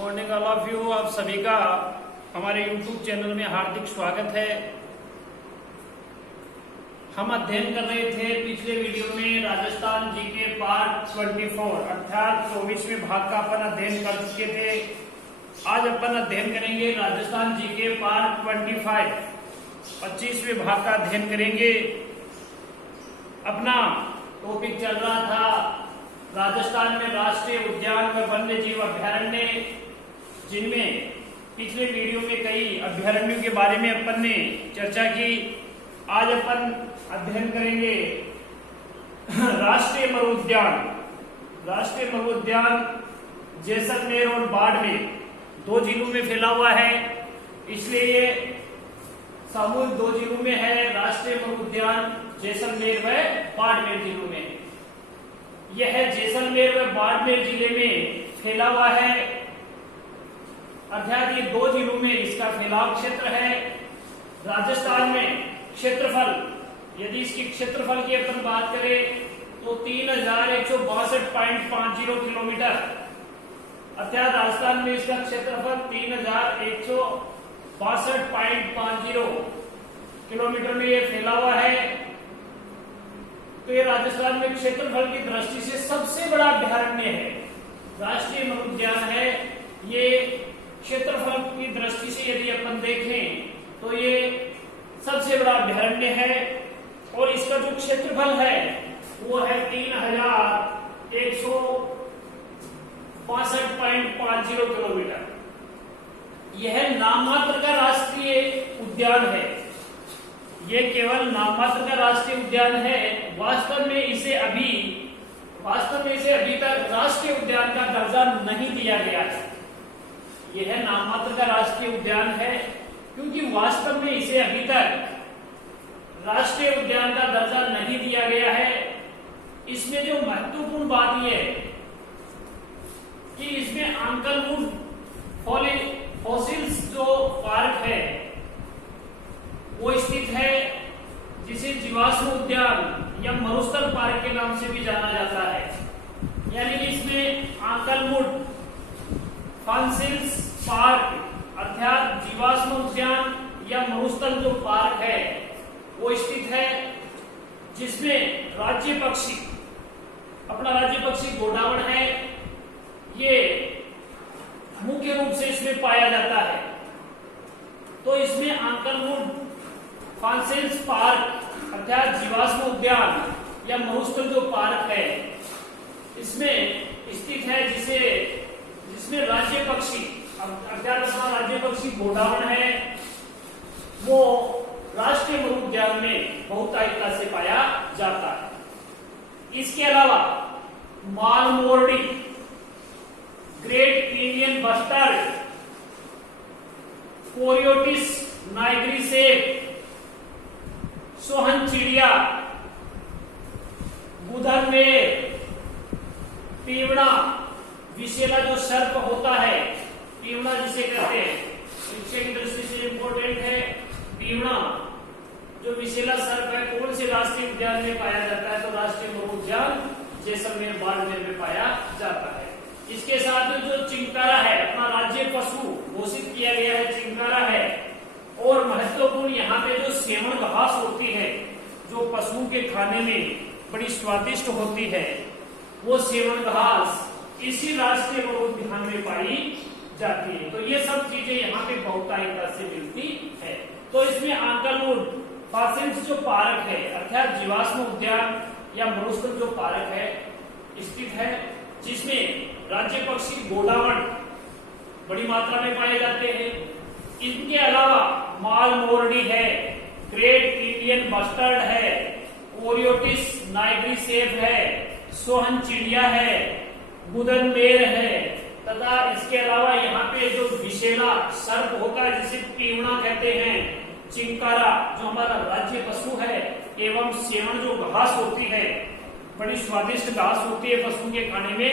Morning all of you. आप सभी का हमारे YouTube चैनल में हार्दिक स्वागत है। हम अध्ययन कर रहे थे पिछले वीडियो में राजस्थान जीके पार्ट 24 अर्थात 24वें भाग का अपन अध्ययन कर चुके थे। आज अपन अध्ययन करेंगे राजस्थान जीके पार्ट 25 25वें भाग का अध्ययन करेंगे। अपना टॉपिक चल रहा था राजस्थान में राष्ट्रीय उद्यान व वन्य जीव अभ्यारण्य, जिनमें पिछले वीडियो में कई अभ्यारण्यों के बारे में अपन ने चर्चा की। आज अपन अध्ययन करेंगे राष्ट्रीय मरु उद्यान। राष्ट्रीय मरु उद्यान जैसलमेर और बाड़मेर दो जिलों में फैला हुआ है, इसलिए ये सामूहिक दो जिलों में है। राष्ट्रीय मरु उद्यान जैसलमेर व बाड़मेर जिलों में यह जैसलमेर व बाड़मेर जिले में फैला हुआ है, अर्थात ये दो जिलों में इसका फैलाव क्षेत्र है। राजस्थान में क्षेत्रफल, यदि इसकी क्षेत्रफल की अपन बात करें तो 3162.50 किलोमीटर, अर्थात राजस्थान में इसका क्षेत्रफल 3162.50 किलोमीटर में ये फैला हुआ है। तो ये राजस्थान में क्षेत्रफल की दृष्टि से सबसे बड़ा अभ्यारण्य है, राष्ट्रीय मरु उद्यान है। ये क्षेत्रफल की दृष्टि से यदि अपन देखें तो ये सबसे बड़ा अभ्यारण्य है और इसका जो क्षेत्रफल है वो है 3162.50 किलोमीटर। यह नाममात्र का राष्ट्रीय उद्यान है, ये केवल नाममात्र का राष्ट्रीय उद्यान है। वास्तव में इसे अभी तक राष्ट्रीय उद्यान का दर्जा नहीं दिया गया है। यह नाममात्र का राष्ट्रीय उद्यान है क्योंकि वास्तव में इसे अभी तक राष्ट्रीय उद्यान का दर्जा नहीं दिया गया है। इसमें जो महत्वपूर्ण बात यह है कि इसमें अंकलवुड फॉसिल्स जो पार्क है वो स्थित है, जिसे जीवाश्म उद्यान या मरुस्थल पार्क के नाम से भी जाना जाता है। यानी कि इसमें अंकलवुड फॉसिल्स पार्क अर्थात जीवाश्म उद्यान या मरुस्थल जो पार्क है वो स्थित है, जिसमें राज्य पक्षी, अपना राज्य पक्षी गोडावण है, ये मुख्य रूप से इसमें पाया जाता है। तो इसमें अंकलवुड फॉसिल्स पार्क अर्थात जीवाश्म उद्यान या मरुस्थल जो पार्क है इसमें स्थित है, जिसमें राज्य पक्षी अर्थात अपना राज्य पक्षी गोडावण है, वो राष्ट्रीय मरु उद्यान में बहुतायता से पाया जाता है। इसके अलावा मालमोर्डी, ग्रेट इंडियन बस्टर्ड, कोरियोटिस नाइग्रीसेप, सोहन चिड़िया, बुधनमेर, पीवड़ा, विशेला जो सर्प होता है, पीवड़ा जिसे कहते हैं, शिक्षा की दृष्टि से इंपॉर्टेंट है। पीवड़ा जो विशेला सर्प है कौन से राष्ट्रीय उद्यान में पाया जाता है? तो राष्ट्रीय मरु उद्यान जैसलमेर बाड़मेर में पाया जाता है। इसके साथ में जो चिंकारा है, अपना राज्य पशु घोषित किया गया है, चिंकारा है। और महत्वपूर्ण यहाँ पे जो सेमण घास होती है, जो पशुओं के खाने में बड़ी स्वादिष्ट होती है, वो सेमण घास इसी राष्ट्रीय मरु उद्यान में पाई जाती है। तो ये सब चीजें यहाँ पे बहुतायता से मिलती है। तो इसमें अंकलवुड फॉसिल्स जो पार्क है अर्थात जीवाश्म उद्यान या मरुस्थल जो पार्क है स्थित है, जिसमें राज्य पक्षी गोडावण बड़ी मात्रा में पाए जाते हैं। इनके अलावा मालमोर्डी है, ग्रेट इंडियन बस्टर्ड है, कोरियोटिस नाइग्रीसेप है, सोहन चिड़िया है, बुधनमेर है, तथा इसके अलावा यहाँ पे जो विशेला सर्प होता है जिसे पीवड़ा कहते हैं, चिंकारा जो हमारा राज्य पशु है, एवं सेवण जो घास होती है, बड़ी स्वादिष्ट घास होती है पशु के खाने में,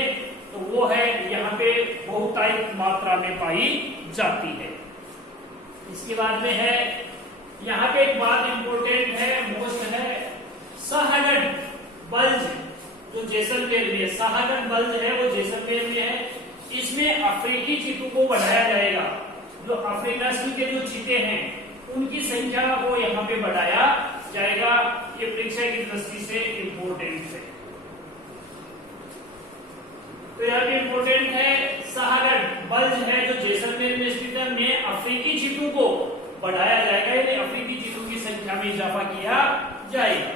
तो वो है यहाँ पे बहुतायत मात्रा में पाई जाती है। इसके बाद में है यहाँ पे एक बात इंपॉर्टेंट है, मोस्ट है, शाहगढ़ बल्ज जो जैसलमेर में है। शाहगढ़ बल्ज है वो जैसलमेर में है, इसमें अफ्रीकी चीतों को बढ़ाया जाएगा। जो अफ्रीका के जो चीते हैं उनकी संख्या को यहाँ पे बढ़ाया जाएगा। ये परीक्षा की दृष्टि से इम्पोर्टेंट है। तो यहाँ पे इम्पोर्टेंट है शाहगढ़ बल्ज है जो जैसलमेर में स्थित है, में अफ्रीकी चीतों को बढ़ाया जाएगा, यानी अफ्रीकी चीतों की संख्या में इजाफा किया जाएगा।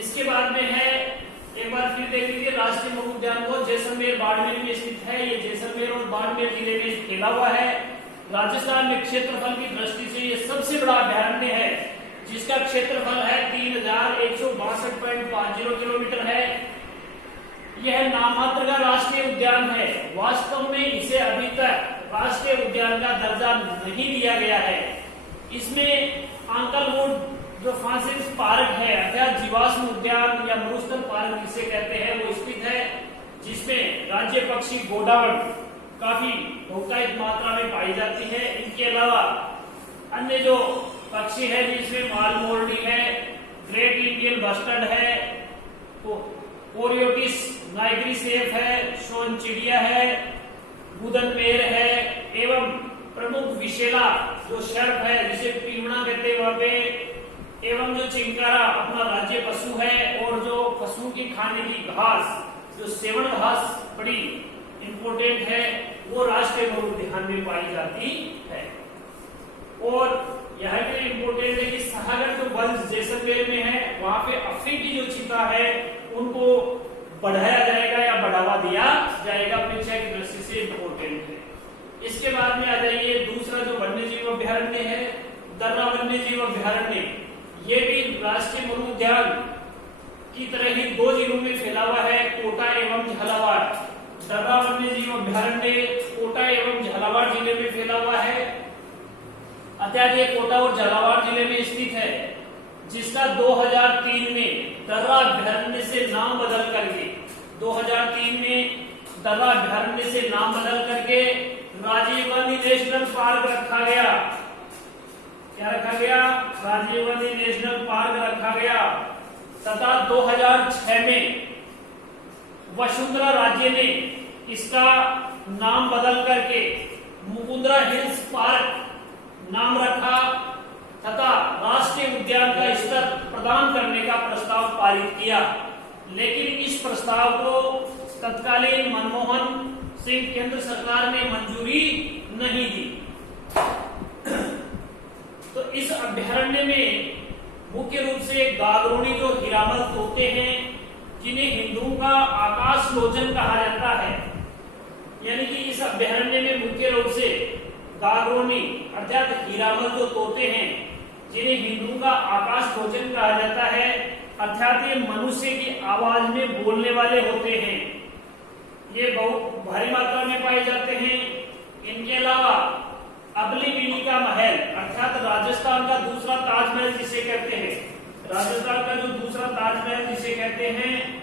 इसके बाद में है, एक बार फिर देख लीजिए, राष्ट्रीय मृग उद्यान को जैसलमेर बाड़मेर में स्थित है। ये जैसलमेर और बाड़मेर जिले में फैला हुआ है। राजस्थान में क्षेत्रफल की दृष्टि से ये सबसे बड़ा अभयारण्य है, जिसका क्षेत्रफल है 3162.50 किलोमीटर है। यह नाममात्र का राष्ट्रीय उद्यान है। वास्तव में इसे अभी तक राष्ट्रीय उद्यान का दर्जा नहीं दिया गया है। इसमें अंकलवुड जो फ्रांसिस पार्क है, अर्थात जीवाश्म उद्यान या मरुस्थल पार्क जिसे कहते हैं, वो स्थित है, जिसमें राज्य पक्षी गोडावण काफी बहुतायत मात्रा में पाई जाती है। इनके अलावा अन्य जो पक्षी है जिसमें मालमोरडी है, ग्रेट इंडियन बस्टर्ड है, कोरियोटिस नाइग्रीसेफ है, सोन चिड़िया है, बुदनमेर है, एवं प्रमुख विशेला जो सर्प है जिसे पीवड़ा कहते हैं वहां पे, एवं जो चिंकारा अपना राज्य पशु है, और जो पशुओं की खाने की घास जो सेवण घास बड़ी इंपोर्टेंट है, वो राष्ट्रीय मृग उद्यान में पाई जाती है। और यह भी इंपोर्टेंट है कि शाहगढ़ जो बल्ज जैसलमेर में है, वहां पे अफ्रीकी जो चीता है उनको बढ़ाया जाएगा या बढ़ावा दिया जाएगा। परीक्षा की दृष्टि से इंपोर्टेंट है। इसके बाद में आ जाइए, दूसरा जो वन्यजीव अभ्यारण्य है, दर्रा वन्यजीव अभ्यारण्य। ये भी राष्ट्रीय मृग उद्यान की तरह ही 2 जिलों में फैला हुआ है, कोटा एवं झालावाड़। दर्रा वन्यजीव अभ्यारण्य कोटा एवं झालावाड़ जिले में फैला हुआ है, अर्थात ये कोटा और झालावाड़ जिले में स्थित है, जिसका 2003 में दर्रा अभ्यारण्य से नाम बदल करके 2003 में दर्रा अभ्यारण्य से नाम बदल करके राजीव गांधी नेशनल पार्क रखा गया। क्या रखा गया? राजीव गांधी नेशनल पार्क रखा गया। तथा 2006 में वसुंधरा राज्य ने इसका नाम बदल करके मुकुंदरा हिल्स पार्क नाम रखा तथा राष्ट्रीय उद्यान का स्तर प्रदान करने का प्रस्ताव पारित किया। लेकिन इस प्रस्ताव को तत्कालीन मनमोहन सिंह केंद्र सरकार ने मंजूरी नहीं दी। तो इस अभ्यारण्य में मुख्य रूप से गागरोनी जो हीरामल तोते हैं, जिन्हें हिंदुओं का आकाश लोचन कहा जाता है, यानी कि इस अभ्यारण्य में मुख्य रूप से गागरोनी अर्थात हीरामल जो तोते हैं, जिन्हें हिंदुओं का आकाश लोचन कहा जाता है, अर्थात ये मनुष्य की आवाज में बोलने वाले होते हैं। ये बहुत भारी मात्रा में पाए जाते हैं। इनके अलावा अबली बिली का महल अर्थात राजस्थान का दूसरा ताजमहल जिसे कहते हैं, राजस्थान का जो दूसरा ताजमहल जिसे कहते हैं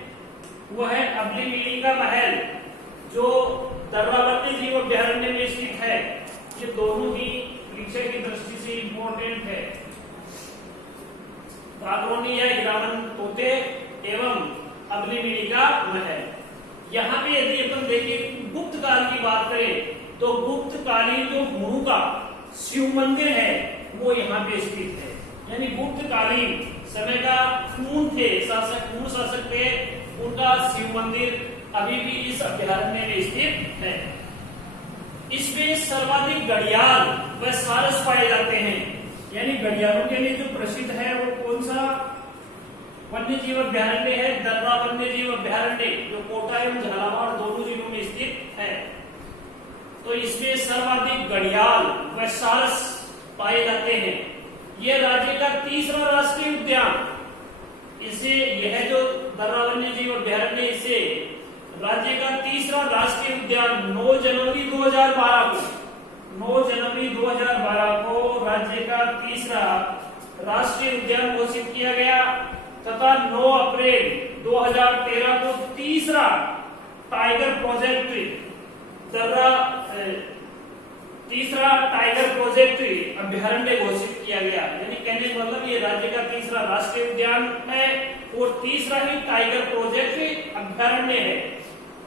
वो है अबली बिली का महल, जो दर्रा वन्यजीव अभ्यारण्य में स्थित है। ये दोनों ही परीक्षा की दृष्टि से इंपॉर्टेंट है। गागरोनी या हीरामल तोते एवं अबली बिली का महल। यहाँ पे यदि अपन देखें गुप्त काल की बात करें तो गुप्त कालीन जो हुणों का शिव मंदिर है वो यहाँ पे स्थित है। यानी गुप्त कालीन समय का खून शासक थे, उनका शिव मंदिर अभी भी इस अभ्यारण्य में स्थित है। इसमें सर्वाधिक घड़ियाल व सारस पाए जाते हैं। यानी घड़ियालों के लिए जो प्रसिद्ध है वो कौन सा वन्यजीव अभ्यारण्य है? दर्रा वन्यजीव अभ्यारण्य, जो कोटा एवं झालावाड़ दोनों जिलों में स्थित है। तो इसमें सर्वाधिक घड़ियाल व सारस पाए जाते हैं। यह राज्य का तीसरा राष्ट्रीय उद्यान, इसे यह जो दर्रा वन्यजीव अभ्यारण्य इसे राज्य का तीसरा राष्ट्रीय उद्यान 9 जनवरी 2012 को राज्य का तीसरा राष्ट्रीय उद्यान घोषित किया गया तथा 9 अप्रैल 2013 को तीसरा टाइगर प्रोजेक्ट अभ्यारण्य घोषित किया गया। यानी कहने का मतलब ये राज्य का तीसरा राष्ट्रीय उद्यान है और तीसरा ही टाइगर प्रोजेक्ट अभ्यारण्य है।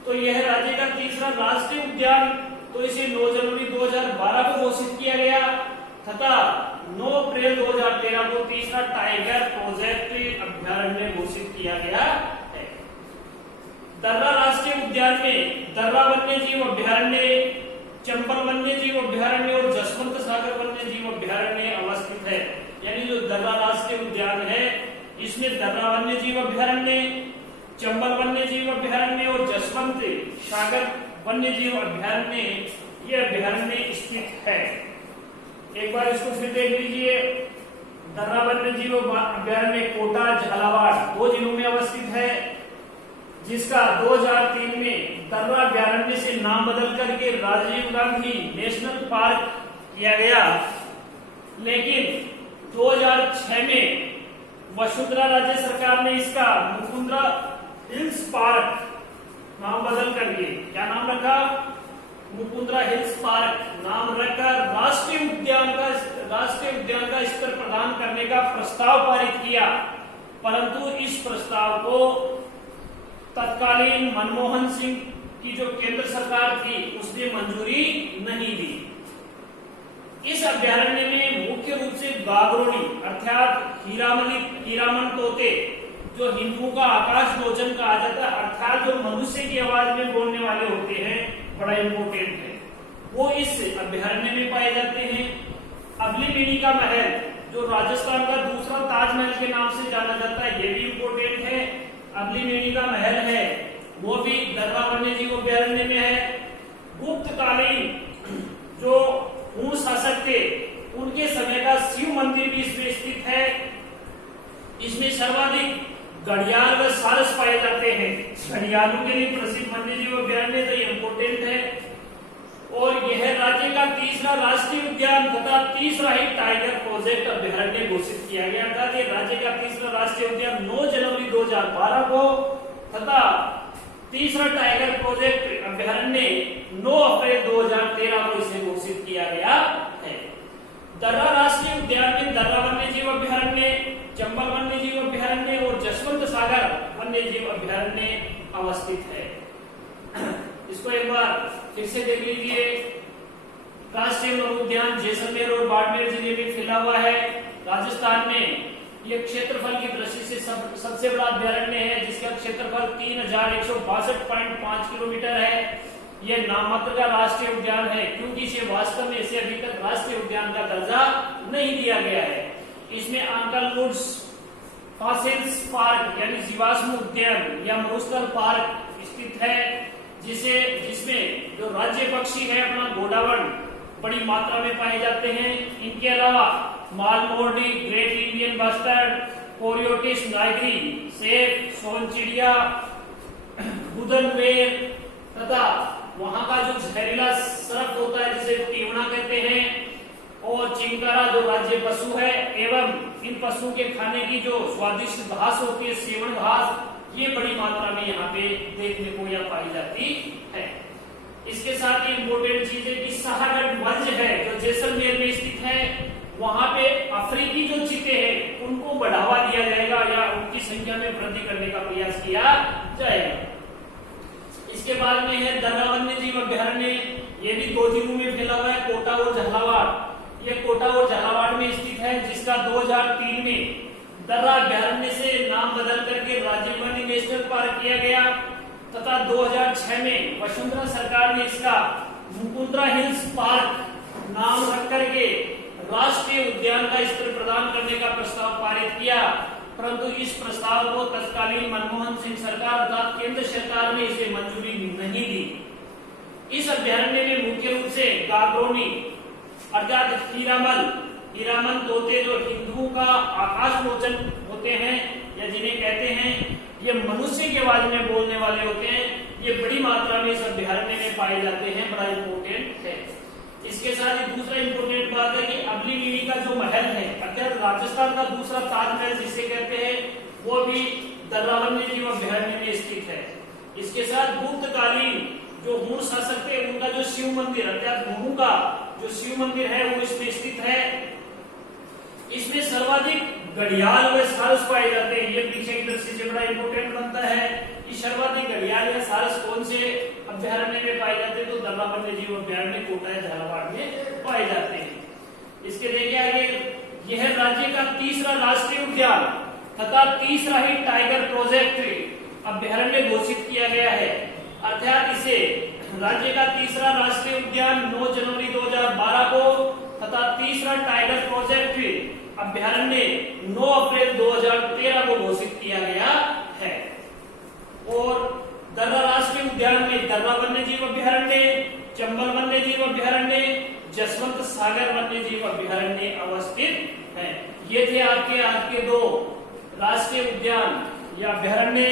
तो तो यह राज्य का तीसरा राष्ट्रीय उद्यान, तो इसे 9 जनवरी 2012 को घोषित किया गया तथा 9 अप्रैल 2013 को तीसरा टाइगर प्रोजेक्ट अभ्यारण्य घोषित किया गया है। दर्रा राष्ट्रीय उद्यान में दर्रा वन्य जीव अभ्यारण्य, चंबल वन्य जीव अभ्यारण्य और जसवंत सागर वन्य जीव अभ्यारण्य अवस्थित है। यानी जो दर्रा राष्ट्रीय उद्यान है इसमें दर्रा वन्य जीव अभ्यारण्य, चंबल वन्य जीव अभ्यारण्य और जसवंत सागर वन्य जीव अभ्यारण्य ये अभ्यारण्य स्थित है। एक बार इसको फिर देख लीजिए। दर्रा वन्य जीव अभ्यारण्य कोटा, झालावाड़ 2 जिलों में अवस्थित है, जिसका 2003 में दर्रा अभ्यारण्य से नाम बदल करके राजीव गांधी नेशनल पार्क किया गया। लेकिन 2006 में वसुंधरा राज्य सरकार ने इसका मुकुंदरा हिल्स पार्क नाम बदल करके क्या नाम रखा, मुकुंदरा हिल्स पार्क नाम रखकर राष्ट्रीय उद्यान का स्तर प्रदान करने का प्रस्ताव पारित किया। परंतु इस प्रस्ताव को तत्कालीन मनमोहन सिंह की जो केंद्र सरकार थी उसने मंजूरी नहीं दी। इस अभ्यारण्य में मुख्य रूप से गागरोनी अर्थात हीरामन तोते, जो हिंदुओं का आकाश लोचन कहा जाता है, अर्थात जो मनुष्य की आवाज में बोलने वाले होते हैं, बड़ा इंपोर्टेंट है, वो इस अभ्यारण्य में पाए जाते हैं। अबली का महल जो राजस्थान का दूसरा ताजमहल के नाम से जाना जाता है, ये भी इंपोर्टेंट है। अबली का महल है वो भी दर्रा वन्य जीव अभ्यारण्य में है। गुप्तकालीन जो हुण शासक थे उनके समय का शिव मंदिर भी इसमें स्थित है। इसमें सर्वाधिक घड़ियाल व सारस पाए जाते हैं। घड़ियालों के लिए प्रसिद्ध वन्य जीव अभ्यारण्य तो इम्पोर्टेंट है। और यह राज्य का तीसरा राष्ट्रीय उद्यान तथा तीसरा ही टाइगर प्रोजेक्ट अभ्यारण्य घोषित किया गया था। ये राज्य का तीसरा राष्ट्रीय उद्यान 9 जनवरी 2012 को तथा तीसरा टाइगर प्रोजेक्ट अभ्यारण्य 9 अप्रैल 2013 को इसे घोषित किया गया है। दर्रा राष्ट्रीय उद्यान में दर्रा वन्य जीव अभ्यारण्य, चंबल वन्य जीव अभ्यारण्य और जसवंत सागर वन्य जीव अभ्यारण्य अवस्थित है। इसको एक बार फिर से देख लीजिए। राष्ट्रीय वन उद्यान जैसलमेर और बाड़मेर जिले में फैला हुआ है। राजस्थान में यह क्षेत्रफल की दृष्टि से सबसे बड़ा अभ्यारण्य है, जिसका क्षेत्रफल 3162.5 किलोमीटर है। यह नाममात्र का राष्ट्रीय उद्यान है क्योंकि इसे वास्तव में इसे अभी तक राष्ट्रीय उद्यान का दर्जा नहीं दिया गया है। इसमें अंकल वुड्स फॉसिल्स पार्क यानी जीवाश्म उद्यान या मरुस्थल पार्क स्थित है, जिसमें जो राज्य पक्षी है अपना गोडावण बड़ी मात्रा में पाए जाते हैं। इनके अलावा मालमोर्डी, ग्रेट इंडियन बस्टर्ड, कोरियोटिस नाइग्री, सेब, सोनचिड़िया, बुदनवेल तथा वहां का जो जहरीला सर्प होता है जिसे टीवना कहते हैं, और चिंकारा जो राज्य पशु है, एवं इन पशुओं के खाने की जो स्वादिष्ट घास होती है सेवन घास, ये बड़ी मात्रा में यहाँ पे देखने को या पाई जाती है। इसके साथ ही इम्पोर्टेंट चीज है कि शाहगढ़ वंज है जो जैसलमेर में स्थित है। वहां पे अफ्रीकी जो चीते हैं उनको बढ़ावा दिया जाएगा या उनकी संख्या में वृद्धि करने का प्रयास किया जाएगा। इसके बाद में है दर्रा वन्य जीव अभ्यारण्य। ये भी 2 जिलों में फैला हुआ है, कोटा और झालावाड़। ये कोटा और झालावाड़ में स्थित है, जिसका 2003 में दर्रा अभ्यारण्य से नाम बदल करके राजीव गांधी नेशनल पार्क किया गया तथा 2006 में वसुंधरा सरकार ने इसका मुकुंदरा हिल्स पार्क नाम रख करके राष्ट्रीय उद्यान का स्तर प्रदान करने का प्रस्ताव पारित किया। परंतु इस प्रस्ताव को तत्कालीन मनमोहन सिंह सरकार अर्थात केंद्र सरकार ने इसे मंजूरी नहीं दी। इस अभ्यारण्य में मुख्य रूप से गागरोनी अर्थात हीरामन तोते जो हिंदुओं का आकाश लोचन होते हैं या जिन्हें कहते हैं, ये मनुष्य की आवाज में बोलने वाले होते हैं, ये बड़ी मात्रा में इस अभ्यारण्य में पाए जाते हैं। बड़ा इंपोर्टेंट है। इसके साथ ही दूसरा इंपोर्टेंट बात है कि अबली का जो महल है अर्थात राजस्थान का दूसरा ताजमहल जिसे कहते हैं, वो भी दर्रा वन्य जीव अभ्यारण्य में स्थित है। इसके साथ गुप्तकालीन जो हुण शासक थे उनका जो शिव मंदिर अर्थात हुणों का जो शिव मंदिर है वो इसमें स्थित है। इसमें सर्वाधिक घड़ियाल व सारस पाए जाते हैं। ये पीछे की दृष्टि से बड़ा इंपोर्टेंट बनता है। कि सर्वाधिक घड़ियाल या सारस कौन से अभ्यारण्य में पाए जाते हैं? तो दर्रा वन्य जीव अभ्यारण्य कोटा या झालावाड़ में पाए जाते हैं। इसके देखिए आगे, यह राज्य का तीसरा राष्ट्रीय उद्यान तथा तीसरा ही टाइगर प्रोजेक्ट अभ्यारण्य घोषित किया गया है। अर्थात इसे राज्य का तीसरा राष्ट्रीय उद्यान 9 जनवरी 2012 को तथा तीसरा टाइगर प्रोजेक्ट अभ्यारण्य 9 अप्रैल 2013 को घोषित किया गया है। और दर्रा राष्ट्रीय उद्यान में दर्रा वन्य जीव अभ्यारण्य, चंबल वन्य जीव अभ्यारण्य, जसवंत सागर वन्य जीव अभ्यारण्य अवस्थित है। ये थे आपके 2 राष्ट्रीय उद्यान या अभ्यारण्य।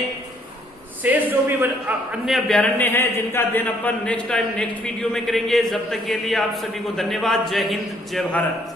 शेष जो भी अन्य अभ्यारण्य हैं जिनका अध्ययन अपन नेक्स्ट वीडियो में करेंगे। जब तक के लिए आप सभी को धन्यवाद। जय हिंद, जय भारत।